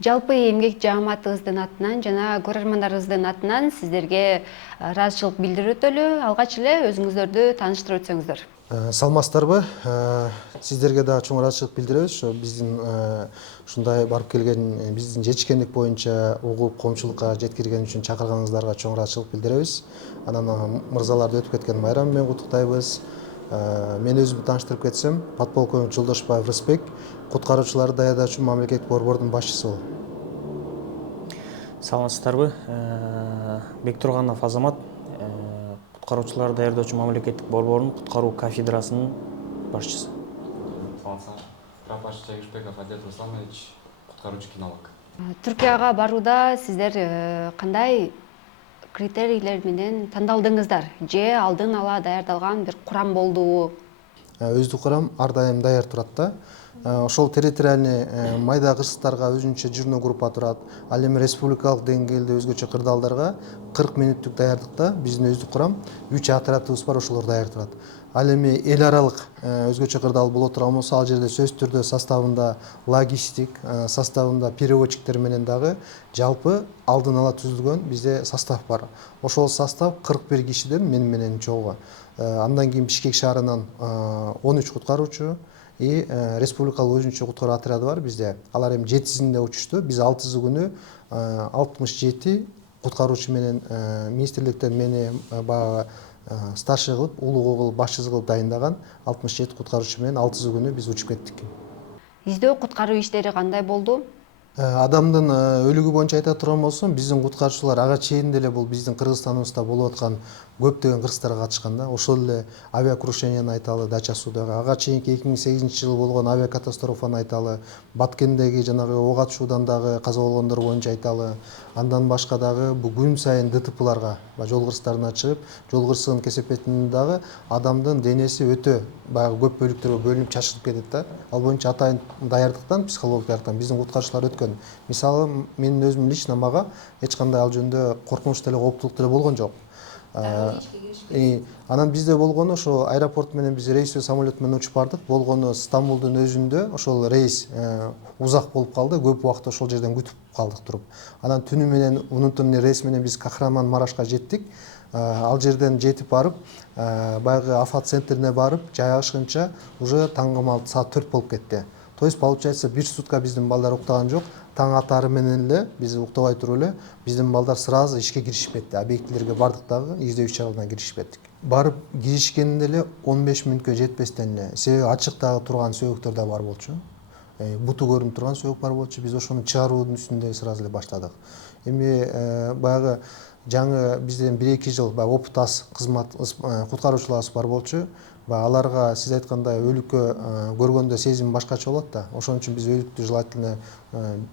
Жалпы эмгек жааматыбыздын атынан жана көрөрмандарыбыздын атынан сиздерге ыраазычылык билдирип өтөлү. Алгач эле өзүңүздөрдү тааныштырып өтсөңүздөр. Салмастарбы? Сиздерге да чоң ыраазычылык билдиребиз. Биздин ушундай барып келген биздин жетишкендик боюнча угуп коомчулукка жеткирген үчүн чакырганыңыздарга чоң ыраазычылык билдиребиз. Анан мырзаларды өтүп кеткен майрамы менен куттуктайбыз. Мен өзүмдү тааныштырып кетсем, подполковник Жолдошбаев Рысбек, куткаруучуларды даярдоочу мамлекеттик борбордун башчысы. Саламатсыздарбы? Бектурганов Азамат, куткаруучуларды даярдоочу мамлекеттик борбордун куткаруу кафедрасынын башчысы. Саламатсыздар. Прапорщик Жайгышбеков Адет Русланович, куткаруучу кинолог. Түркияга барууда сиздер кандай критерийлер менен тандалдыңыздар? Же алдын ала даярдалган бир курам болдубу? Өздүк курам ар дайым даяр турат да. Ошол территориальный майда кырсыктарга өзүнчө жүрнө группа турат. Ал эми республикалык деңгээлде өзгөчө кырдаалдарга 40 мүнөттүк даярдыкта биздин өздүк курам 3 отрядыбыз бар, ошолор даяр турат. Ал эми эл аралык өзгөчө кырдаал боло турган болсо, ал жерде сөзсүз түрдө составында логистик, составында переводчиктер менен дагы жалпы алдын ала түзүлгөн бизде состав бар. Ошол состав 41 кишиден менен чогуу. Андан кийин Бишкек шаарынан 13 куткаруучу и республикалык өзүнчө куткаруу отряды бар бизде. Алар эми 7-синде учушту. Биз 6-сы күнү 67 куткаруучу менен министрликтен мени баягы старший кылып, улугу кылып, башчысы кылып дайындаган 67 куткаруучу менен 6-сы күнү биз учуп кеттик. Издөө куткаруу иштери кандай болду? Адамдын өлүгү боюнча айта турган болсом, биздин куткаруучулар ага чейин деле бул биздин Кыргызстаныбызда болуп аткан көптөгөн кыргыздарга катышкан да. Ошол эле авиакрушенияны айталы, Дача Судагы, ага чейинки 2008-жылы болгон авиакатастрофаны айталы, Баткендеги жанагы ок атышуудан дагы каза болгондор боюнча айталы. Андан башка дагы бул күн сайын ДТПларга, жол кырсыктарына чыгып, жол кырсыгынын кесепетинде дагы адамдын денеси өтө баягы көп бөлүктөргө бөлүнүп чачырып кетет да. Ал боюнча атайын даярдыктан, психологик даярдыктан биздин куткаруучулар өткөн. Мисалы, менин өзүм лично мага эч кандай ал жөнүндө коркунуч деле, кооптулук деле болгон жок. Анан бизде болгону ошо аэропорт менен биз рейстүү самолет менен учуп бардык. Болгону Стамбулдун өзүндө ошол рейс узак болуп калды. Көп убакыт ошол жерден күтүп калдык туруп. Анан түнү менен внутренний рейс менен биз Кахраман-Марашка жеттик. Ал жерден жетип барып, баягы афат центрине барып, жайгашканча уже таңгы саат 4 болуп кетти. То есть получается 1 сутка биздин балдар уктаган жок. Таң атары менен эле биз уктабай туруп эле биздин балдар сразу ишке киришип кетти. Объектилерге бардык дагы издөө иш-чараларына киришип кеттик. Барып киришкенде эле 15 мүнөткө жетпестен эле, себеби ачыктагы турган сөөгүктөр да бар болчу. Буту көрүнүп турган сөөгүк бар болчу. Биз ошону чыгаруунун үстүндө сразу эле баштадык. Эми баягы жаңы бизден 1-2 жыл баягы опыт аз кызмат куткаруучуларыбыз бар болчу. Аларга сиз айткандай өлүккө көргөндө сезим башкача болот да. Ошон үчүн биз өлүктү желательно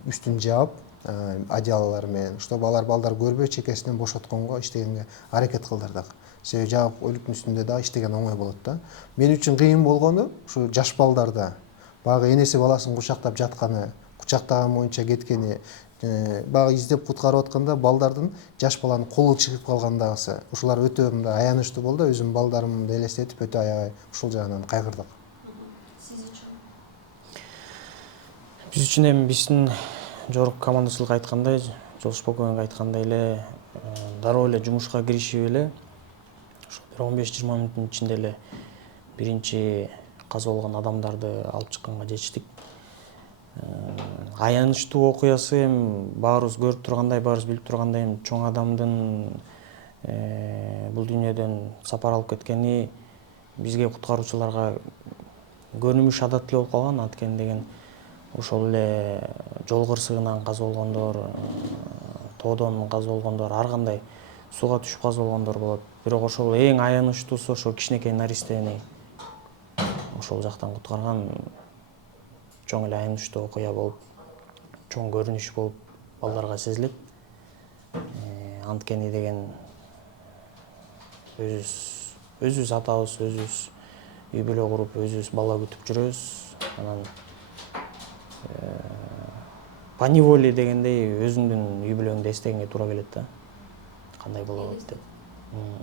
үстүн жаап, одеялалар менен, чтобы алар балдар көрбөй чекесинен бошотконго иштегенге аракет кылдырдык. Себеби жаап өлүктүн үстүндө да иштеген оңой болот да. Мен үчүн кыйын болгону ушу жаш балдарда баягы энеси баласын кучактап жатканы, кучактаган боюнча кеткени, баягы издеп куткарып атканда балдардын жаш баланын колу чыгып калгандагысы. Ушулар өтө мындай аянычтуу болду. Өзүм балдарымды элестетип өтө аябай ушул жагынан кайгырдык. Сиз үчүн? Биз үчүн эми биздин жогорку командачылык айткандай, Жолдош полковник айткандай эле дароо эле жумушка киришип эле ошо 15-20 мүнөттүн ичинде эле биринчи каза болгон адамдарды алып чыкканга жетиштик. Аянычтуу окуясы эми баарыбыз көрүп тургандай, баарыбыз билип тургандай, эми чоң адамдын бул дүйнөдөн сапар алып кеткени бизге куткаруучуларга көнүмүш адат эле болуп калган. Анткени деген ошол эле жол кырсыгынан каза болгондор, тоодон каза болгондор, ар кандай сууга түшүп каза болгондор болот. Бирок ошол эң аянычтуусу ошо кичинекей наристени ошол жактан куткарган чоң эле аянычтуу окуя болуп, чоң көрүнүш болуп балдарга сезилет. Анткени деген өзүбүз атабыз, өзүбүз үй бүлө куруп, өзүбүз бала күтүп жүрөбүз. Анан поневоле дегендей өзүңдүн үй бүлөңдү эстегенге туура келет да. Кандай болот деп.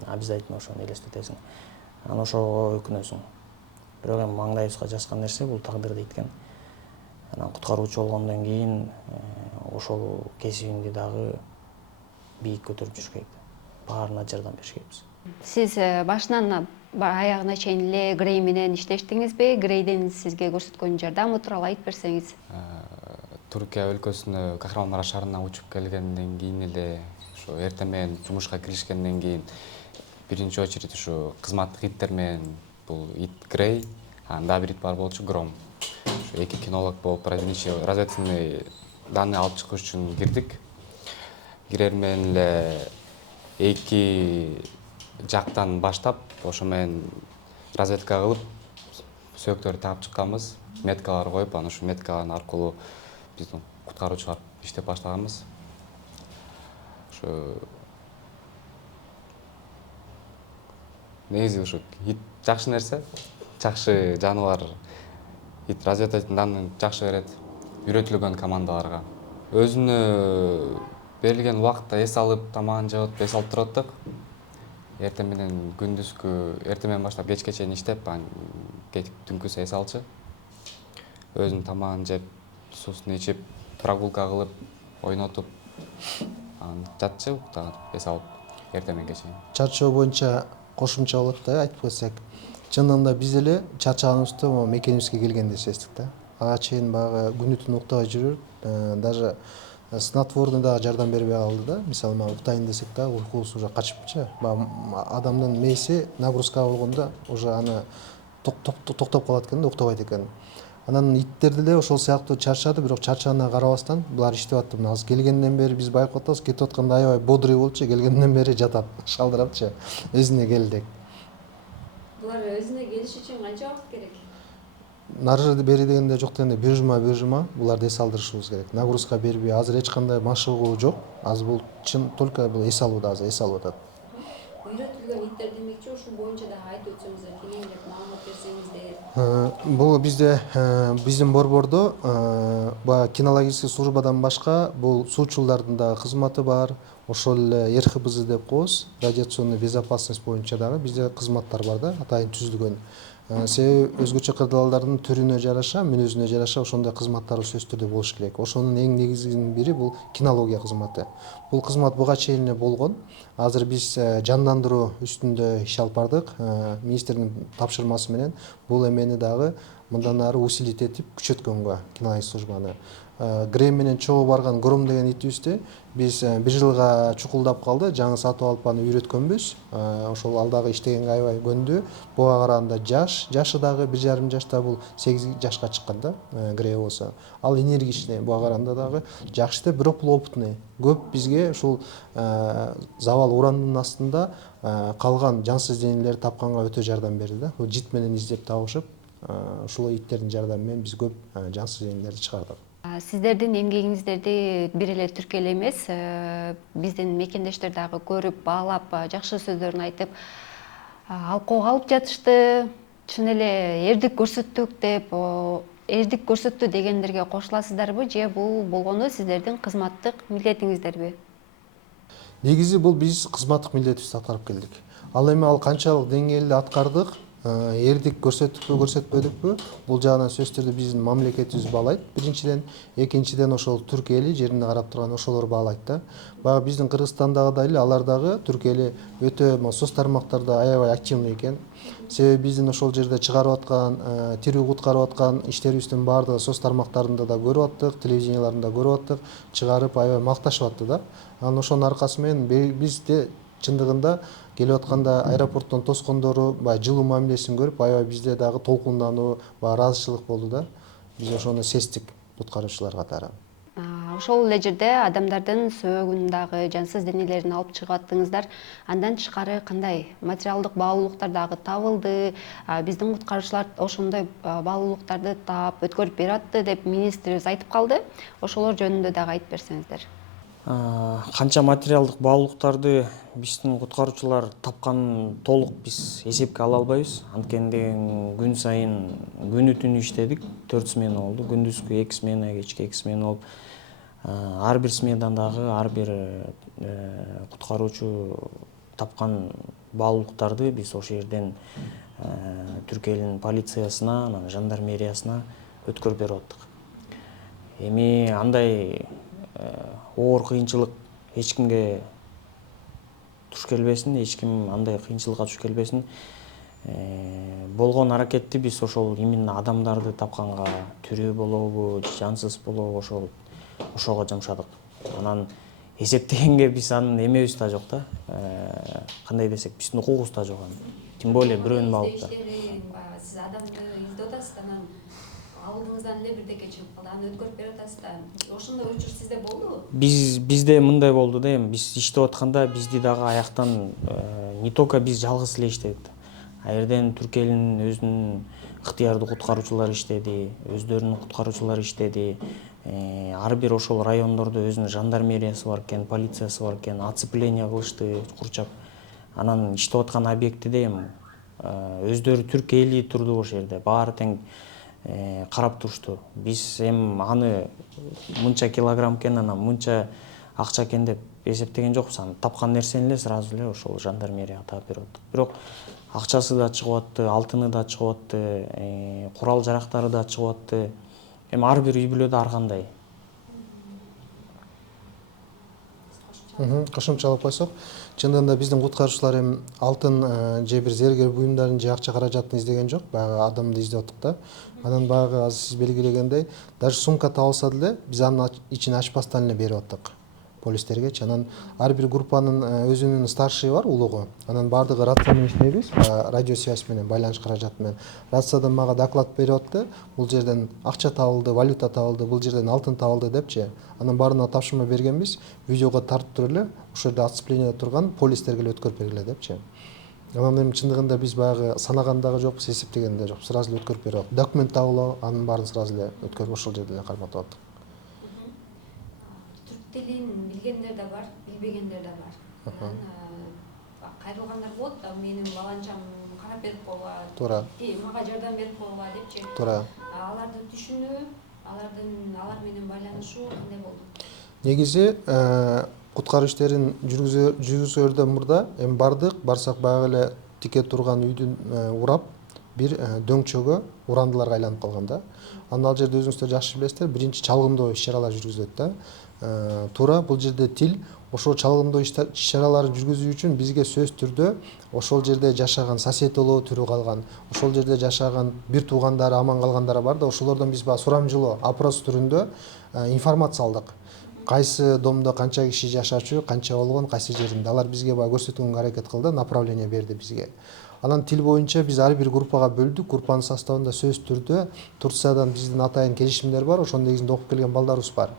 Обязательно ошону элестетесиң. Анан ошого өкүнөсүң. Бирок эми маңдайыбызга жазган нерсе бул тагдыр дейт экен. Анан куткаруучу болгондон кийин ошол кесибиңди дагы бийик көтөрүп жүрүшкө баарына жардам беришкейбиз. Сиз башынан аягына чейин эле Грей менен иштештиңизби? Грейдин сизге көрсөткөн жардамы тууралуу айтып берсеңиз. Түркия өлкөсүнө Кахраманмараш шаарына учуп келгенден кийин эле ушу эртең менен жумушка киришкенден кийин биринчи очередь ушу кызматтык иттер менен бул ит Грей, анда бир ит бар болчу Гром. Ушу эки кинолог болуп разведывательный данные алып чыгыш үчүн кирдик. Кирер менен эле эки жактан баштап ошо менен разведка кылып сөөктөрдү таап чыкканбыз, меткалар коюп, анан ушу меткалар аркылуу биздин куткаруучулар иштеп баштаганбыз. Ушу негизи ушу ит жакшы нерсе, жакшы жаныбар. Ит разведывательный данный жакшы берет, үйрөтүлгөн командаларга. Өзүнө берилген убакытта эс алып, тамагын жеп, эс алып туруп аттык. Эртең менен эртең менен баштап кечке чейин иштеп, түнкүсү эс алчу. Өзүнүн тамагын жеп, суусун ичип, прогулка кылып, ойнотуп, анан жатчы, уктаган эс алып эртең менен кечке. Чарчоо боюнча кошумча болот да айтып кетсек. Чындыгында биз эле чарчаганыбызды мекенибизге келгенде сездик да. Ага чейин баягы күнү түнү уктабай жүрүп, даже снотворный дагы жардам бербей калды да. Мисалы мага уктайын десек да уйкубуз уже качыпчы. Адамдын мээси нагрузкага болгондо уже аны токтоп калат экен да, уктабайт экен. Анан иттер деле ошол сыяктуу чарчады, бирок чарчаганына карабастан булар иштеп атты. Мына азыр келгенден бери биз байкап атабыз, кетип атканда аябай бодрый болчу, келгенден бери жатат, шалдырапчы, өзүнө келдик. Булар өзүнө келиш үчүн канча убакыт керек? Нары бери дегенде жок дегенде бир жума буларды эс алдырышыбыз керек. Нагрузка бербей, азыр эч кандай машыгуу жок. Азыр бул чын только бул эс алууда, азыр эс алып атат. Үйрөтүлгөн иттер демекчи, ушул боюнча да айтып өтсөңүздөр, кененирээк маалымат берсеңиздер. Бул бизде биздин борбордо баягы кинологический службадан башка бул суучулдардын дагы кызматы бар. Ошол эле РХБЗ деп коебуз, радиационный безопасность боюнча дагы бизде кызматтар бар да, атайын түзүлгөн. Себеби өзгөчө кырдаалдардын түрүнө жараша, мүнөзүнө жараша ошондой кызматтар сөзсүз түрдө болуш керек. Ошонун эң негизгинин бири бул кинология кызматы. Бул кызмат буга чейин эле болгон. Азыр биз жандандыруу үстүндө иш алып бардык. Министрдин тапшырмасы менен бул эмени дагы мындан ары усилить этип күчөткөнгө кинология службаны. Грей менен чогуу барган Гром деген итибизди биз бир жылга чукулдап калды, жаңы сатып алып аны үйрөткөнбүз. Ошол ал дагы иштегенге аябай көндү. Буга караганда жашы дагы 1,5 жашта, бул 8 жашка чыккан да, Грей болсо. Ал энергичный, буга караганда дагы жакшы, бирок бул опытный. Көп бизге ушул завал урандын астында калган жансыз денелерди тапканга өтө жардам берди да. Бул жит менен издеп табышып, ушул иттердин жардамы менен биз көп жансыз денелерди чыгардык. Сиздердин эмгегиңиздерди бир эле Түркия эле эмес, биздин мекендештер дагы көрүп, баалап, жакшы сөздөрүн айтып, алкоого алып жатышты. Чын эле эрдик көрсөттүк деп, эрдик көрсөттү дегендерге кошуласыздарбы, же бул болгону сиздердин кызматтык милдетиңиздерби? Негизи бул биз кызматтык милдетибизди аткарып келдик. Ал эми ал канчалык деңгээлде аткардык, эрдик көрсөттүкпү, көрсөтпөдүкпү, бул жагынан сөзсүз түрдө биздин мамлекетибиз баалайт. Биринчиден, экинчиден ошол Түркия эли жеринде карап турган ошолор баалайт да. Баягы биздин Кыргызстандагыдай эле алар дагы Түркия эли өтө соц тармактарда аябай активный экен. Себеби биздин ошол жерде чыгарып аткан, тирүү куткарып аткан иштерибиздин баардыгы соц тармактарында да көрүп аттык, телевиденияларында көрүп аттык, чыгарып аябай макташып атты да. Анан ошонун аркасы менен бизде чындыгында келип атканда аэропорттон тоскондору баягы жылуу мамилесин көрүп, аябай бизде дагы толкундануу, ыраазычылык болду да. Биз ошону сездик куткаруучулар катары. Ошол эле жерде адамдардын сөөгүндагы жансыз денелерин алып чыгып аттыңыздар. Андан тышкары кандай материалдык баалуулуктар дагы табылды? Биздин куткаруучулар ошондой баалуулуктарды таап, өткөрүп берип атты деп министрибиз айтып калды. Ошолор жөнүндө дагы айтып берсеңиздер. Канча материалдык баалуулуктарды биздин куткаруучулар тапканын толук биз эсепке ала албайбыз. Анткенде күн сайын күнү түнү иштедик, 4 смена болду. Күндүзгү 2 смена, кечки 2 смена болуп, ар бир сменадан дагы ар бир куткаруучу тапкан баалуулуктарды биз ошол жерден Түркия элинин полициясына, анан жандармериясына өткөрүп берип аттык. Эми андай оор кыйынчылык эч кимге туш келбесин, эч ким андай кыйынчылыкка туш келбесин. Болгон аракетти биз ошол именно адамдарды тапканга, тирүү болобу, жансыз болобу ошого жумшадык. Анан эсептегенге биз анын эмебиз да жок да. Кандай десек, биздин укугубуз да жок анын. Тем более бирөөнү алып да. Сиз адамды изде атасыз, анан алдыңыздан эле бирдеке чыгып калды, аны өткөрүп берип атасыз да. Ошондой учур сизде болдубу? Бизде мындай болду да, эми биз иштеп атканда бизди дагы аяктан не только биз жалгыз эле иштедик. Аерден Түркиянын өзүнүн ыктыярдуу куткаруучулары иштеди, өздөрүнүн куткаруучулары иштеди. Ар бир ошол райондордо өзүнүн жандармериясы бар экен, полициясы бар экен, оцепление кылышты курчап. Анан иштеп аткан объектиде эми өздөрү түрк эли турду ошол жерде, баары тең карап турушту. Биз эми аны мынча килограмм экен, анан мынча акча экен деп эсептеген жокпуз. Аны тапкан нерсени эле сразу эле ошол жандармерияга таап берип аттык. Бирок акчасы да чыгып атты, алтыны да чыгып атты, курал жарактары да чыгып атты. Эми ар бир үй бүлөдө ар кандай. Кошумчалап койсок, чындыгында биздин куткаруучулар эми алтын же бир зергер буюмдарын же акча каражатын издеген жок, баягы адамды издеп аттык да. Анан баягы азыр сиз белгилегендей, даже сумка табылса деле биз анын ичин ачпастан эле берип аттык полистергечи. Анан ар бир группанын өзүнүн старшийи бар, улугу. Анан баардыгы рация менен иштейбиз, радиосвязь менен, байланыш каражаты менен. Рациядан мага доклад берип атты. Бул жерден акча табылды, валюта табылды, бул жерден алтын табылды депчи. Анан баарына тапшырма бергенбиз. Видеого тартып туруп эле ошол жерде оцеплениеде турган полистерге эле өткөрүп бергиле депчи. Анан эми чындыгында биз баягы санаган дагы жокпуз, эсептеген да жокпуз. Сразу эле өткөрүп берип аттык. Документ табылып, анын баарын сразу эле өткөрүп ошол жерде эле карматып аттык. Түрк тилин билгендер да бар, билбегендер да бар. Кайрылгандар болот да, менин баланчам карап берип койгула, Туура. Мага жардам берип койгула депчи. Туура. Алардын түшүнүү, алар менен байланышуу кандай болду? Негизи куткаруу иштерин жүргүзөрдөн мурда эми барсак баягы эле тике турган үйдүн урап бир дөңчөгө урандыларга айланып калган да. Анан ал жерде өзүңүздөр жакшы билесиздер, биринчи чалгындоо иш-чаралар жүргүзүлөт да. Туура бул жерде тил ошол чалгындоо иш-чараларын жүргүзүү үчүн бизге сөзсүз түрдө ошол жерде жашаган соседолоо тирүү калган, ошол жерде жашаган бир туугандары аман калгандары бар да, ошолордон биз баягы сурамжылоо опрос түрүндө информация алдык. Кайсы домдо канча киши жашачу, канча болгон, кайсы жеринде. Алар бизге баягы көрсөтүүгө аракет кылды, направление берди бизге. Анан тил боюнча биз ар бир группага бөлдүк. Группанын составында сөзсүз түрдө Турциядан биздин атайын келишимдер бар, ошонун негизинде окуп келген балдарыбыз бар.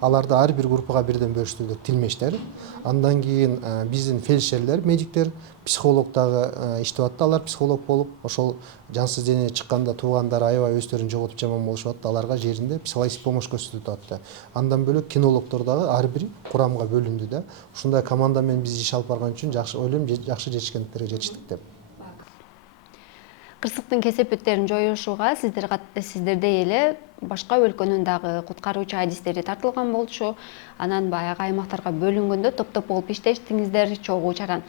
Аларды ар бир группага бирден бөлүштүрдүк, тилмештер. Андан кийин биздин фельдшерлер, медиктер, психолог дагы иштеп атты. Алар психолог болуп, ошол жансыз дене чыкканда туугандары аябай өздөрүн жоготуп жаман болушуп атты. Аларга жеринде психологический помощь көрсөтүп атты. Андан бөлөк кинологдор дагы ар бир курамга бөлүндү да. Ушундай команда менен биз иш алып барган үчүн жакшы ойлойм, жакшы жетишкендиктерге жетиштик деп. Кырсыктын кесепеттерин жоюшуга сиздердей эле башка өлкөнүн дагы куткаруучу адистери тартылган болчу. Анан баягы аймактарга бөлүнгөндө топ-топ болуп иштештиңиздер чогуу чаран.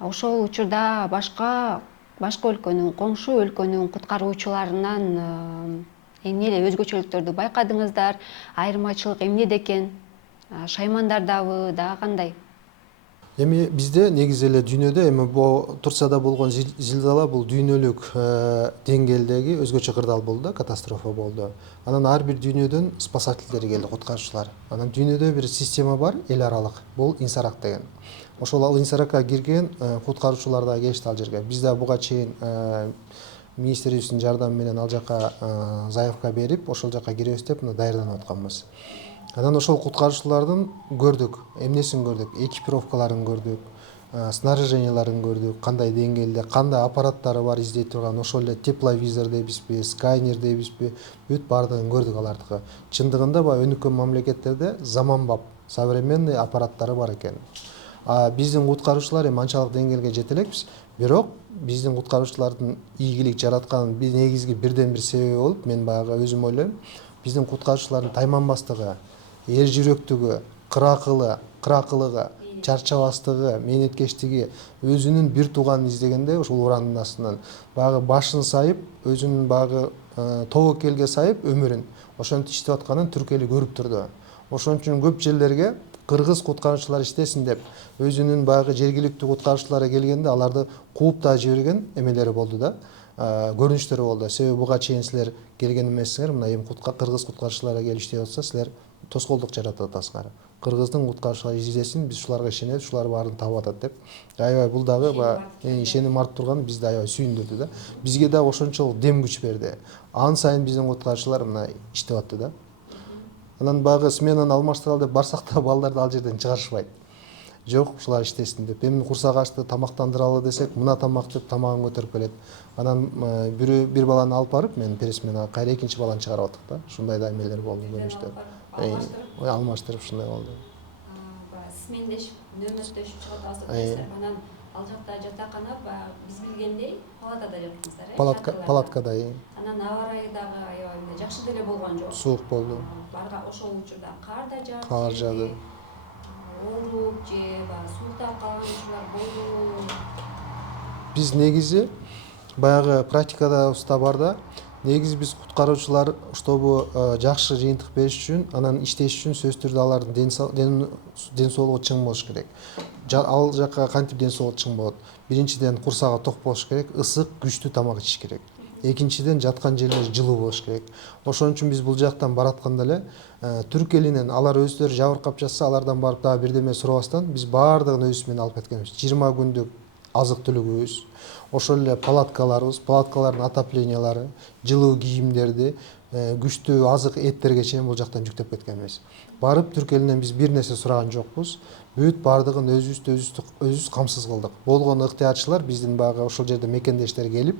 Ошол учурда башка өлкөнүн, коңшу өлкөнүн куткаруучуларынан эмне эле өзгөчөлүктөрдү байкадыңыздар? Айырмачылык эмнеде экен? Шаймандардабы, дагы кандай? Эми бизде негизи эле дүйнөдө эми бул Турцияда болгон зилзала бул дүйнөлүк деңгээлдеги өзгөчө кырдаал болду да, катастрофа болду. Анан ар бир дүйнөдөн спасательдер келди, куткаруучулар. Анан дүйнөдө бир система бар, эл аралык. Бул Инсарак деген. Ошол Инсаракка кирген куткаруучулар да келишти ал жерге. Биз да буга чейин министрибиздин жардамы менен ал жака заявка берип, ошол жака киребиз деп даярданып атканбыз. Анан ошол куткаруучулардын көрдүк, эмнесин көрдүк, экипировкаларын көрдүк, снаряженияларын көрдүк, кандай деңгээлде, кандай аппараттары бар издей турган, ошол эле тепловизор дейбизби, скайнер дейбизби, бүт баардыгын көрдүк алардыкы. Чындыгында баягы өнүккөн мамлекеттерде заманбап, современный аппараттары бар экен. Биздин куткаруучулар эми анчалык деңгээлге жете элекпиз, бирок биздин куткаруучулардын ийгилик жараткан негизги бирден бир себеби болуп, мен баягы өзүм ойлойм, биздин куткаруучулардын тайманбастыгы, эр жүрөктүгү, кыракылыгы, чарчабастыгы, мээнеткечтиги, өзүнүн бир тууганын издегенде ошол урандын астынан баягы башын сайып, өзүнүн баягы тобокелге сайып өмүрүн ошентип иштеп атканын түрк эли көрүп турду. Ошон үчүн көп жерлерге кыргыз куткаруучулар иштесин деп өзүнүн баягы жергиликтүү куткаруучулары келгенде аларды кууп да жиберген эмелери болду да, көрүнүштөрү болду. Себеби буга чейин силер келген эмессиңер, мына эми кыргыз куткаруучулары келип иштеп атса силер тоскоолдук жаратып атасыңар. Кыргыздын куткаруучулары издесин, биз шуларга ишенебиз, шулар баарын таап атат деп. Аябай бул дагы ишеним артып турганы бизди аябай сүйүндүрдү да. Бизге дагы ошончолук дем күч берди. Ан сайын биздин куткаруучулар мына иштеп атты да. Анан баягы сменаны алмаштыралы деп барсак да балдарды ал жерден чыгарышпайт. Жок, ушулар иштесин деп. Эми курсак ачты, тамактандыралы десек, мына тамак деп тамагын көтөрүп келет. Анан бир баланы алып барып, мен пересменага кайра экинчи баланы чыгарып аттык да. Ушундай да эмелер болду, көрүнүштөр. Алмаштырып ушундай болду. Смендешип, нөмөттөшүп чыгып атасыздар. Анан ал жакта жатакана биз билгендей палатада жаттыңыздар, Палаткада. Анан аба ырайы дагы аябай жакшы деле болгон жок. Суук болду. Барга ошол учурда кар да жаап, Кар жаады. Ооруп же сууктап калган учурлар болду. Биз негизи баягы практикада уста бар да, негизи биз куткаруучулар чтобы жакшы жыйынтык бериш үчүн, анан иштеш үчүн сөзсүз түрдө алардын ден соолугу чың болуш керек. Ал жакка кантип ден соолугу чың болот? Биринчиден курсагы ток болуш керек, ысык, күчтүү тамак ичиш керек. Экинчиден жаткан жерлер жылуу болуш керек. Ошон үчүн биз бул жактан баратканда эле түрк элинен алар өздөрү жабыркап жатса, алардан барып дагы бирдеме сурабастан биз баардыгын өзүбүз менен алып кеткенбиз. 20 күндүк азык түлүгүбүз, ошол эле палаткаларыбыз, палаткалардын отоплениялары, жылуу кийимдерди, күчтүү азык, эттерге чейин бул жактан жүктөп кеткенбиз. Барып түрк элинен биз бир нерсе сураган жокпуз. Бүт бардыгын өзүбүз камсыз кылдык. Болгон ыктыярчылар биздин баягы ошол жерде мекендештер келип,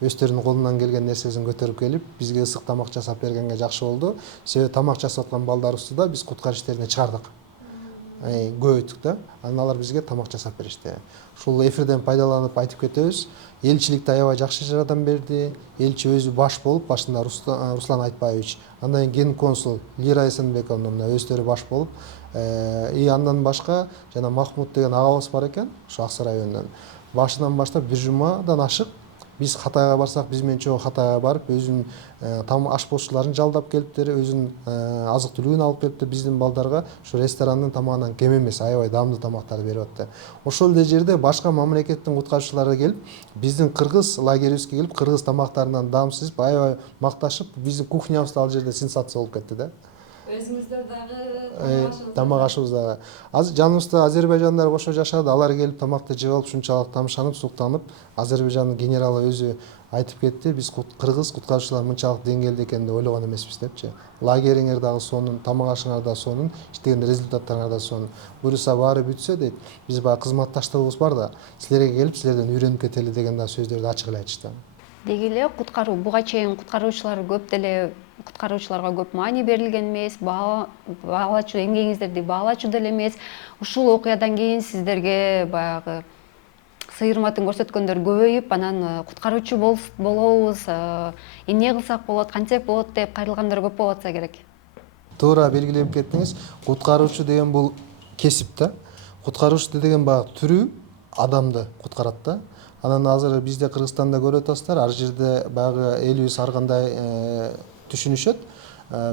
өздөрүнүн колунан келген нерсесин көтөрүп келип, бизге ысык тамак жасап бергенге жакшы болду. Себеби тамак жасап аткан балдарыбызды да биз куткар иштерине чыгардык. Көбөйттүк да. Анан алар бизге тамак жасап беришти. Ушул эфирден пайдаланып айтып кетебиз. Элчиликте аябай жакшы жардам берди. Элчи өзү баш болуп, башында Руслан Айтбаевич, андан кийин ген консул Лира Эсенбековна өздөрү баш болуп, андан башка жана Махмуд деген агабыз бар экен, ушу Аксы районунан. Башынан баштап бир жумадан ашык биз Хатайга барсак, биз менен чогуу Хатайга барып, өзүнүн ашпозчуларын жалдап келиптир, өзүнүн азык түлүгүн алып келиптир. Биздин балдарга ушу ресторандын тамагынан кем эмес, аябай даамдуу тамактарды берип атты. Ошол эле жерде башка мамлекеттин куткаруучулары келип, биздин кыргыз лагерибизге келип, кыргыз тамактарынан даамсыз аябай макташып, биздин кухнябыз ал жерде сенсация болуп кетти да. Өзүңүздөр дагы тамак ашыбыз дагы. Жаныбызда азербайжандар кошо жашады. Алар келип тамакты жеп алып, шунчалык тамшанып, суктанып, Азербайжандын генералы өзү айтып кетти. Биз кыргыз куткаруучулар мынчалык деңгээлде экен деп ойлогон эмеспиз депчи. Лагериңер дагы сонун, тамак ашыңар да сонун, иштеген результаттарыңар да сонун. Буюрса баары бүтсө дейт, биз баягы кызматташтыгыбыз бар да, силерге келип, силерден үйрөнүп кетели деген да сөздөрдү ачык эле айтышты. Деги эле буга чейин куткаруучулар көп деле куткаруучуларга көп маани берилген эмес, баалачу эмгегиңиздерди баалачу деле эмес. Ушул окуядан кийин сиздерге баягы сыйыр матын көрсөткөндөр көбөйүп, анан куткаруучу болобуз, эмне кылсак болот, кантсек болот деп кайрылгандар көп болуп атса керек. Туура белгилеп кеттиңиз. Куткаруучу деген бул кесип да. Куткаруучу деген баягы түрү адамды куткарат да. Анан азыр бизде Кыргызстанда көрүп атасыздар, ар жерде баягы элибиз ар кандай түшүнүшөт.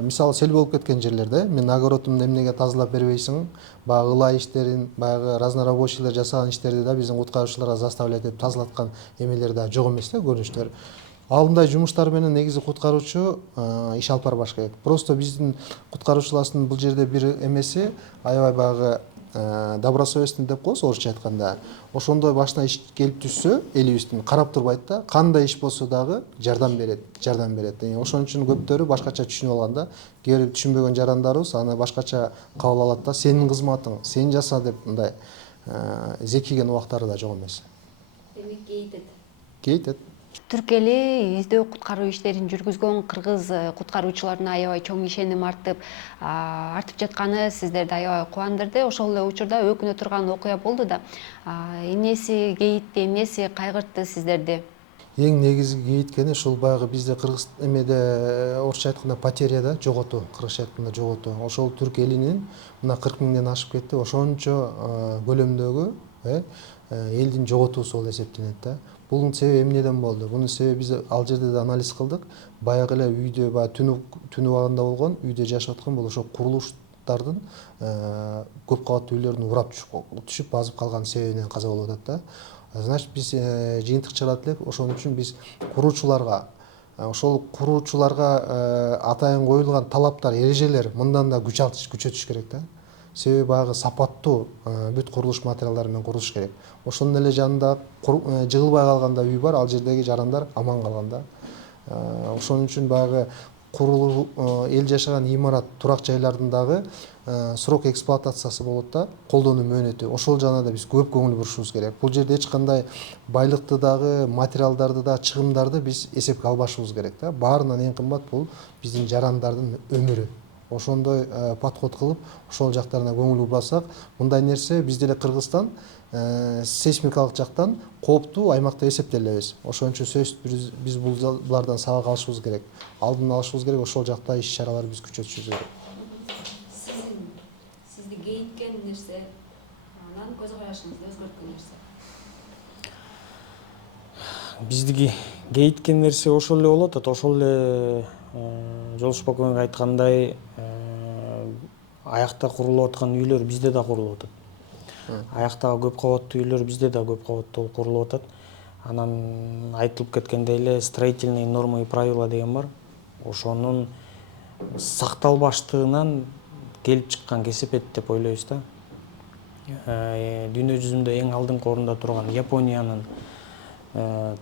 Мисалы сел болуп кеткен жерлерде, мен огородумду эмнеге тазалап бербейсиң, баягы ылай иштерин, баягы разнорабочийлер жасаган иштерди да биздин куткаруучуларга заставлять этип тазалаткан эмелер да жок эмес да, көрүнүштөр. Алындай жумуштар менен негизи куткаруучу иш алып барбаш керек. Просто биздин куткаруучулардын бул жерде бир эмеси аябай баягы добросовестный деп коебуз орусча айтканда. Ошондой башына иш келип түшсө, элибиздин карап турбайт да, кандай иш болсо дагы жардам берет. Ошон үчүн көптөрү башкача түшүнүп алган да. Кээ бир түшүнбөгөн жарандарыбыз аны башкача кабыл алат да, сенин кызматың, сен жаса деп мындай зекиген убактары да жок эмес. Демек кейтет. Кейтет. Түрк эли издөө куткаруу иштерин жүргүзгөн кыргыз куткаруучуларына аябай чоң ишеним артып жатканы сиздерди аябай кубандырды. Ошол эле учурда өкүнө турган окуя болду да. Эмнеси кейитти, эмнеси кайгыртты сиздерди? Эң негизги кейиткени ушул баягы бизде кыргыз эмеде орусча айтканда потеряда жоготуу, кыргызча айтканда жоготуу. Ошол түрк элинин мына 40 миңден ашып кетти. Ошончо көлөмдөгү элдин жоготуусу болуп эсептенет да. Бунун себеби эмнеден болду? Бунун себеби биз ал жерде да анализ кылдык. Баягы эле үйдө түнү убагында болгон, үйдө жашап аткан бул ошо курулуш курулуштардын көп кабаттуу үйлөрүн урап түшүп базып калган себебинен каза болуп атат да. Значит, биз жыйынтык чыгарат элек. Ошон үчүн биз куруучуларга атайын коюлган талаптар, эрежелер мындан да күчөтүш керек да. Себеби баягы сапаттуу бүт курулуш материалдары менен курулуш керек. Ошонун эле жанында жыгылбай калган да үй бар, ал жердеги жарандар аман калган да. Ошон үчүн баягы эл жашаган имарат, турак жайлардын дагы срок эксплуатациясы болот да, колдонуу мөөнөтү. Ошол жагына да биз көп көңүл бурушубуз керек. Бул жерде эч кандай байлыкты дагы, материалдарды да, чыгымдарды биз эсепке албашыбыз керек да. Баарынан эң кымбат бул биздин жарандардын өмүрү. Ошондой подход кылып, ошол жактарына көңүл бурсак, мындай нерсе бизде эле Кыргызстан сейсмикалык жактан кооптуу аймак деп эсептелебиз. Ошон үчүн сөзсүз биз булардан сабак алышыбыз керек. Алдын алышыбыз керек, ошол жакта иш чаралар биз күчөтүшүбүз керек. Сизди кейиткен нерсе, анан көз карашыңызды өзгөрткөн нерсе. Бизди кейиткен нерсе ошол эле болуп атат. Ошол эле Жолушбек акайга айткандай, аякта курулуп аткан үйлөр бизде да курулуп атат. Аяктагы көп кабаттуу үйлөр бизде да көп кабаттуу курулуп атат. Анан айтылып кеткендей эле строительные нормы и правила деген бар. Ошонун сакталбаштыгынан келип чыккан кесепет деп ойлойбуз да. Дүйнө жүзүндө эң алдыңкы орунда турган Япониянын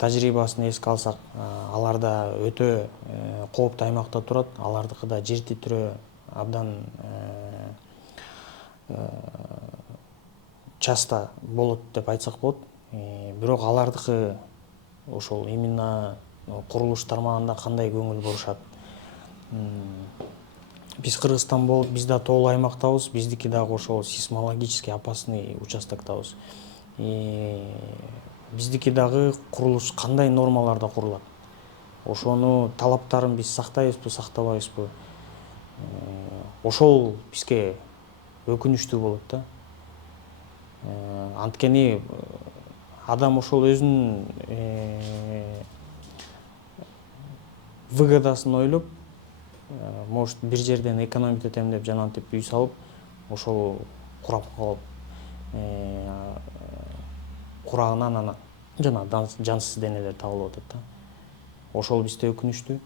тажрыйбасын эске алсак, алар да өтө кооптуу аймакта турат. Алардыкы да жер титирөө абдан часто болот деп айтсак болот. Бирок алардыкы ошол именно курулуш тармагында кандай көңүл бурушат. Биз Кыргызстан болуп, биз да тоолуу аймактабыз, биздики дагы ошол сейсмологически опасный участоктабыз. Биздики дагы курулуш кандай нормаларда курулат? Ошону талаптарын биз сактайбызбы, сактабайбызбы? Ошол бизге өкүнүчтүү болот да. Анткени адам ошол өзүнүн выгодасын ойлоп, может бир жерден экономить этем деп жанагынтип үй салып, ошол курап калып, курагынан анан жана жансыз денелер табылып атат да. Ошол бизде өкүнүчтүү.